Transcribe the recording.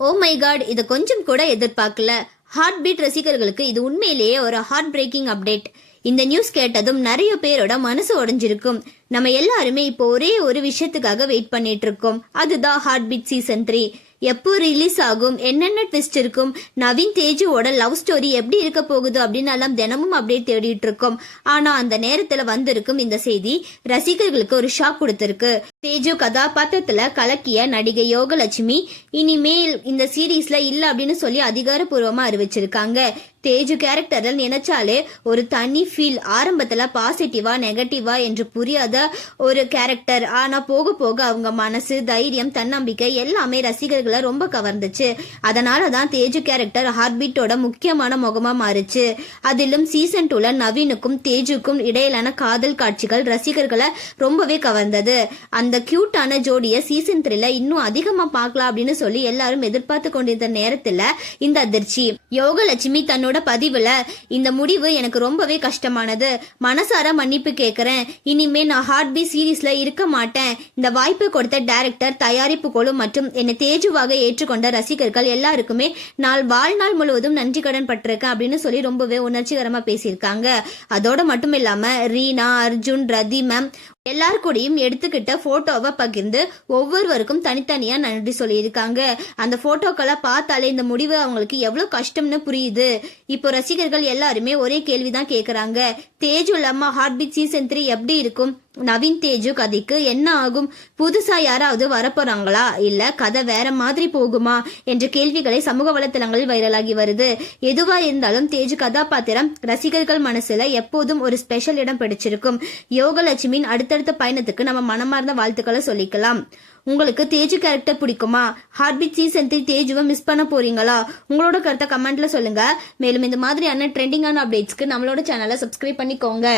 Oh my God, இதை கொஞ்சம் கூட எதிர்பார்க்கல. ஹார்ட் பீட் ரசிகர்களுக்கு இது உண்மையிலேயே ஒரு ஹார்ட் பிரேக்கிங் அப்டேட். இந்த நியூஸ் கேட்டதும் நிறைய பேரோட மனசு உடைஞ்சிருக்கும். நம்ம எல்லாருமே இப்போ ஒரே ஒரு விஷயத்துக்காக வெயிட் பண்ணிட்டு இருக்கோம். அதுதான் ஹார்ட் பீட் சீசன் 3 எப்போ ரிலீஸ் ஆகும், என்னென்ன ட்விஸ்ட் இருக்கும், நவீன் தேஜுவோட லவ் ஸ்டோரி எப்படி இருக்க போகுது அப்படின்னு எல்லாம் தினமும் அப்டேட் தேடிட்டு இருக்கோம். ஆனா அந்த நேரத்துல வந்திருக்கும் இந்த செய்தி ரசிகர்களுக்கு ஒரு ஷாக் கொடுத்திருக்கு. தேஜு கதாபாத்திரத்துல கலக்கிய நடிகை யோகலட்சுமி இனிமேல் இந்த சீரீஸ்ல இல்ல அப்படின்னு சொல்லி அதிகாரப்பூர்வமா அறிவிச்சிருக்காங்க. தேஜு கேரக்டர்ல நினைச்சாலே ஒரு தனி ஃபீல். ஆரம்பத்துல பாசிட்டிவா நெகட்டிவா என்று புரியாத ஒரு கேரக்டர். ஆனா போக போக அவங்க மனசு, தைரியம், தன்னம்பிக்கை எல்லாமே ரசிகர்களை ரொம்ப கவர்ந்துச்சு. அதனாலதான் தேஜு கேரக்டர் ஹார்ட் பீட்டோட முக்கியமான முகமா மாறுச்சு. அதிலும் சீசன் 2ல நவீனுக்கும் தேஜுக்கும் இடையிலான காதல் காட்சிகள் ரசிகர்களை ரொம்பவே கவர்ந்தது. அந்த கியூட்டான ஜோடிய சீசன் 3ல இன்னும் அதிகமா பார்க்கலாம் அப்படின்னு சொல்லி எல்லாரும் எதிர்பார்த்து கொண்டிருந்த நேரத்துல இந்த அதிர்ச்சி. யோகலட்சுமி தன்னோட பதிவுல, இந்த முடிவு எனக்கு ரொம்பவே கஷ்டமானது, மனசார மன்னிப்பு கேட்கிறேன், இனிமே நான் ஹார்ட் பீட் சீரீஸ்ல இருக்க மாட்டேன். இந்த வாய்ப்பு கொடுத்த டைரக்டர், தயாரிப்பு குழு மற்றும் என்னை தேஜுவாக ஏற்றுக்கொண்ட ரசிகர்கள் எல்லாருக்குமே நான் வாழ்நாள் முழுவதும் நன்றி கடன் பட்டிருக்கேன் அப்படின்னு சொல்லி ரொம்பவே உணர்ச்சிகரமா பேசியிருக்காங்க. அதோட மட்டும் இல்லாம ரீனா, அர்ஜுன், ரதி மேம் எல்லாருக்கூடையும் எடுத்துக்கிட்ட போட்டோவை பகிர்ந்து ஒவ்வொருவருக்கும் தனித்தனியா நன்றி சொல்லியிருக்காங்க. அந்த போட்டோக்களை பார்த்தாலே இந்த முடிவு அவங்களுக்கு எவ்வளவு கஷ்டம்னு புரியுது. இப்போ ரசிகர்கள் எல்லாருமே ஒரே கேள்விதான் கேக்குறாங்க, தேஜு இல்லாம ஹார்ட் பீட் சீசன் 3 எப்படி இருக்கும்? நவீன் தேஜு கதைக்கு என்ன ஆகும்? புதுசா யாராவது வரப்போறாங்களா, இல்ல கதை வேற மாதிரி போகுமா என்ற கேள்விகளை சமூக வலைத்தளங்களில் வைரலாகி வருது. எதுவா இருந்தாலும் தேஜு கதாபாத்திரம் ரசிகர்கள் மனசுல எப்போதும் ஒரு ஸ்பெஷல் இடம் பிடிச்சிருக்கும். யோகலட்சுமியின் அடுத்தடுத்த பயணத்துக்கு நம்ம மனமார்ந்த வாழ்த்துக்களை சொல்லிக்கலாம். உங்களுக்கு தேஜு கேரக்டர் பிடிக்குமா? ஹார்ட் பீட் சீசன் 3 தேஜுவை மிஸ் பண்ண போறீங்களா? உங்களோட கருத்தை கமெண்ட்ல சொல்லுங்க. மேலும் இந்த மாதிரியான ட்ரெண்டிங்கான அப்டேட்ஸ்க்கு நம்மளோட சேனலை சப்ஸ்கிரைப் பண்ணிக்கோங்க.